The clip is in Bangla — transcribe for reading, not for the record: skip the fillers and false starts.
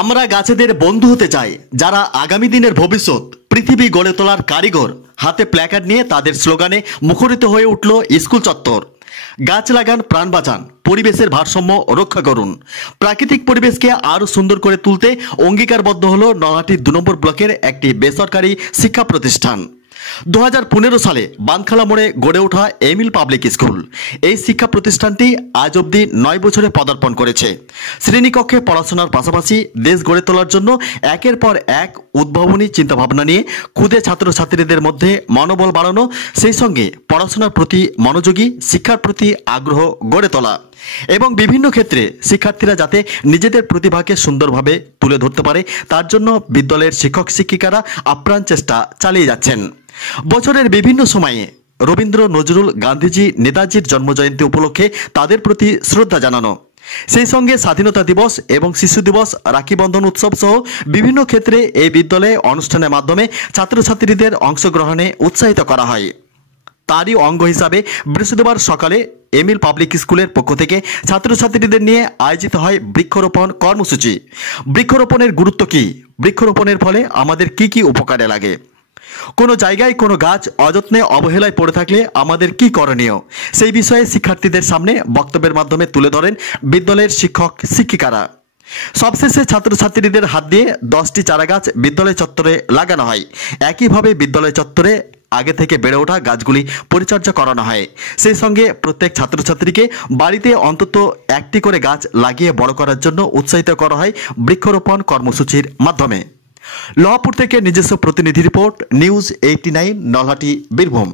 আমরা গাছেদের বন্ধু হতে চাই, যারা আগামী দিনের ভবিষ্যৎ পৃথিবী গড়ে তোলার কারিগর। হাতে প্ল্যাকার্ড নিয়ে তাদের স্লোগানে মুখরিত হয়ে উঠল স্কুল চত্বর। গাছ লাগান, প্রাণ বাঁচান, পরিবেশের ভারসাম্য রক্ষা করুন। প্রাকৃতিক পরিবেশকে আরও সুন্দর করে তুলতে অঙ্গীকারবদ্ধ হলো নলহাটির 2 নম্বর ব্লকের একটি বেসরকারি শিক্ষা প্রতিষ্ঠান। 2015 সালে বানখালা মোড়ে গড়ে ওঠা এমিল পাবলিক স্কুল। এই শিক্ষা প্রতিষ্ঠানটি আজ অবধি 9 বছরে পদার্পণ করেছে। শ্রেণীকক্ষে পড়াশোনার পাশাপাশি দেশ গড়ে তোলার জন্য একের পর এক উদ্ভাবনী চিন্তাভাবনা নিয়ে ক্ষুদে ছাত্রছাত্রীদের মধ্যে মনোবল বাড়ানো, সেই সঙ্গে পড়াশোনার প্রতি মনোযোগী, শিক্ষার প্রতি আগ্রহ গড়ে তোলা এবং বিভিন্ন ক্ষেত্রে শিক্ষার্থীরা যাতে নিজেদের প্রতিভাকে সুন্দরভাবে তুলে ধরতে পারে, তার জন্য বিদ্যালয়ের শিক্ষক শিক্ষিকারা আপ্রাণ চেষ্টা চালিয়ে যাচ্ছেন। বছরের বিভিন্ন সময়ে রবীন্দ্র, নজরুল, গান্ধীজি, নেতাজির জন্মজয়ন্তী উপলক্ষে তাদের প্রতি শ্রদ্ধা জানানো, সেই সঙ্গে স্বাধীনতা দিবস এবং শিশু দিবস, রাখি বন্ধন উৎসব সহ বিভিন্ন ক্ষেত্রে এই বিদ্যালয়ে অনুষ্ঠানের মাধ্যমে ছাত্রছাত্রীদের অংশগ্রহণে উৎসাহিত করা হয়। তারই অঙ্গ হিসাবে বৃহস্পতিবার সকালে এমিল পাবলিক স্কুলের পক্ষ থেকে ছাত্রছাত্রীদের নিয়ে আয়োজিত হয় বৃক্ষরোপণ কর্মসূচি। বৃক্ষরোপণের গুরুত্ব কী, বৃক্ষরোপণের ফলে আমাদের কি কি উপকারে লাগে, কোনো জায়গায় কোনো গাছ অযত্নে অবহেলায় পড়ে থাকলে আমাদের কি করণীয়, সেই বিষয়ে শিক্ষার্থীদের সামনে বক্তব্যের মাধ্যমে তুলে ধরেন বিদ্যালয়ের শিক্ষক শিক্ষিকারা। সবশেষে ছাত্রছাত্রীদের হাত দিয়ে 10টি চারাগাছ বিদ্যালয় চত্বরে লাগানো হয়। একইভাবে বিদ্যালয় চত্বরে আগে থেকে বেড়ে ওঠা গাছগুলি পরিচর্যা করানো হয়। সেই সঙ্গে প্রত্যেক ছাত্রছাত্রীকে বাড়িতে অন্তত একটি করে গাছ লাগিয়ে বড় করার জন্য উৎসাহিত করা হয় বৃক্ষরোপণ কর্মসূচির মাধ্যমে। লোহাপুর থেকে নিজস্ব প্রতিনিধি রিপোর্ট, নিউজ 89 নলহাটি, বীরভূম।